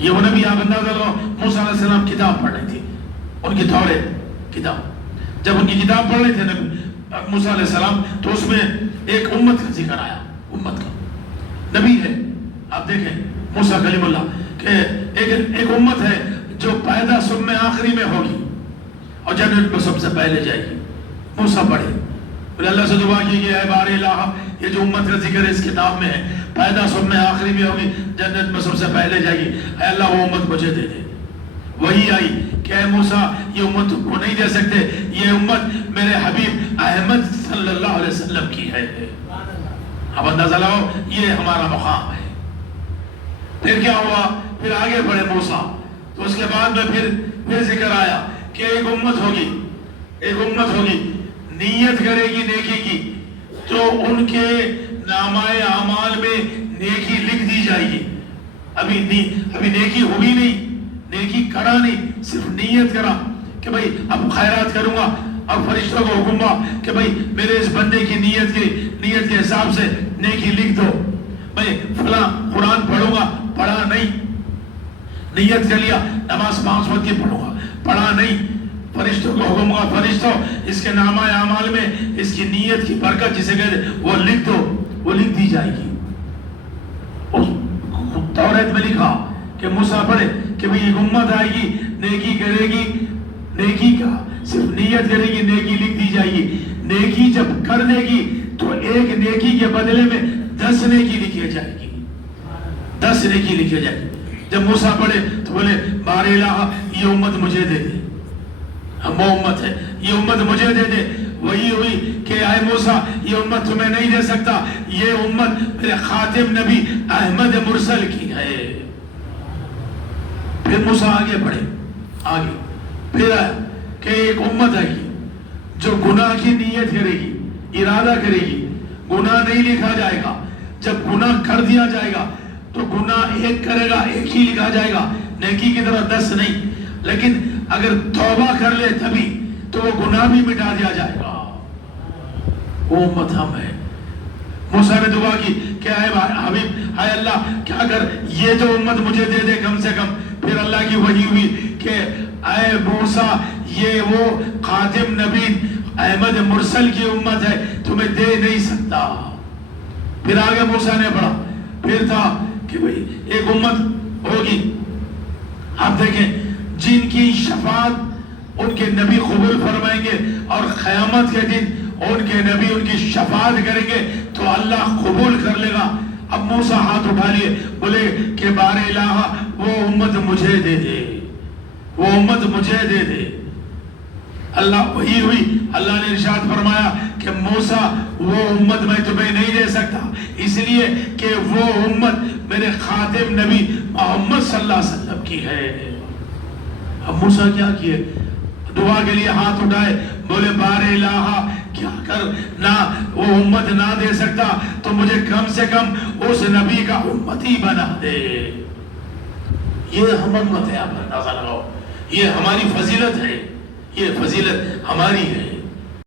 یہ وہ نبی آپ اندازہ لگاؤ موسیٰ علیہ السلام کتاب پڑھ رہے تھے، ان کی توریت کتاب، جب ان کی کتاب پڑھ رہے تھے نبی موسیٰ علیہ السلام تو اس میں ایک امت کا ذکر آیا، امت کا نبی ہے، آپ دیکھیں موسیٰ کلیم اللہ کہ ایک امت ہے جو پیدا سب میں آخری میں ہوگی اور جنت میں سب سے پہلے جائے گی۔ موسیٰ پڑھے، پھر اللہ سے دعا کی کہ اے بار الہ، یہ جو امت کا ذکر اس کتاب میں ہے، پیدا سب میں آخری میں ہوگی، جنت میں سب سے پہلے جائے گی، اے اللہ وہ امت مجھے دے دے۔ وہی آئی کہ اے موسیٰ یہ امت تم کو نہیں دے سکتے، یہ امت میرے حبیب احمد صلی اللہ علیہ وسلم کی ہے۔ اب اندازہ لگاؤ یہ ہمارا مقام ہے۔ پھر کیا ہوا؟ پھر آگے بڑھے موسیٰ، تو اس کے بعد میں پھر ذکر آیا کہ ایک امت ہوگی نیت کرے گی نیکی کی تو ان کے نامہ اعمال میں نیکی لکھ دی جائے گی۔ ابھی نیکی ہوئی نہیں، نیکی کرا نہیں، صرف نیت کرا کہ بھئی اب خیرات کروں گا، اب فرشتوں کو حکم ہوا کہ بھئی میرے اس بندے کی نیت کے حساب سے نیکی لکھ دو، میں فلاں قرآن پڑھوں گا، پڑھا نہیں، نیت کر لیا نماز 5 وقت کی پڑھوں گا، پڑھا نہیں، فرشتوں کو حکم ہوا فرشتوں اس کے نامہ اعمال میں اس کی نیت کی برکت جسے کہتے وہ لکھ دو، وہ لکھ دی جائے گی۔ توریت میں لکھا کہ موسیٰ پڑھے کہ بھئی ایک امت آئے گی، نیکی کرے گی، نیکی کا صرف نیت کرے گی، نیکی لکھ دی جائے گی، نیکی جب کر دے گی تو ایک نیکی کے بدلے میں 10 نیکی لکھی جائے گی، 10 نیکی لکھی جائے گی۔ جب موسیٰ پڑھے تو بولے بار الہ یہ امت مجھے دے دے، ہم وہ امت ہے، یہ امت مجھے دے دے۔ وہی ہوئی کہ اے موسیٰ یہ امت تمہیں نہیں دے سکتا، یہ امت میرے خاتم نبی احمد مرسل کی ہے۔ پھر موسیٰ آگے بڑھے، پھر آیا کہ ایک امت آئے گی جو گناہ کی نیت کرے گی، ارادہ کرے گی، گناہ نہیں لکھا جائے گا، جب گناہ کر دیا جائے گا تو گناہ ایک کرے گا ایک ہی لکھا جائے گا، نیکی کی طرح 10 نہیں، لیکن اگر توبہ کر لے تبھی تو وہ گناہ بھی مٹا دیا جائے گا۔ وہ امت ہم ہے۔ موسیٰ نے دعا کی کہ اے حبیب، اے اللہ کیا کر یہ تو امت مجھے دے دے کم سے کم۔ پھر اللہ کی وحی ہوئی کہ اے موسیٰ یہ وہ خاتم نبی احمد مرسل کی امت ہے، تمہیں دے نہیں سکتا۔ پھر آگے موسیٰ نے پڑھا، پھر تھا کہ بھئی ایک امت ہوگی، آپ دیکھیں جن کی شفاعت ان کے نبی قبول فرمائیں گے اور قیامت کے دن ان کے نبی ان کی شفاعت کریں گے تو اللہ قبول کر لے گا۔ اب موسیٰ ہاتھ اٹھا لیے، بولے کہ بار الہ وہ امت مجھے دے دے، وہ امت مجھے دے دے۔ اللہ وہی ہوئی، اللہ نے ارشاد فرمایا کہ موسیٰ وہ امت میں تمہیں نہیں دے سکتا، اس لیے کہ وہ امت میرے خاتم نبی محمد صلی اللہ علیہ وسلم کی ہے۔ اب موسیٰ کیا کیے؟ دعا کے لیے ہاتھ اٹھائے، بولے بار الہ کیا کر نہ وہ امت نہ دے سکتا تو مجھے کم سے کم اس نبی کا امتی بنا دے۔ یہ ہم امت ہے، آپ اندازہ لگاؤ، یہ ہماری فضیلت ہے، یہ فضیلت ہماری ہے۔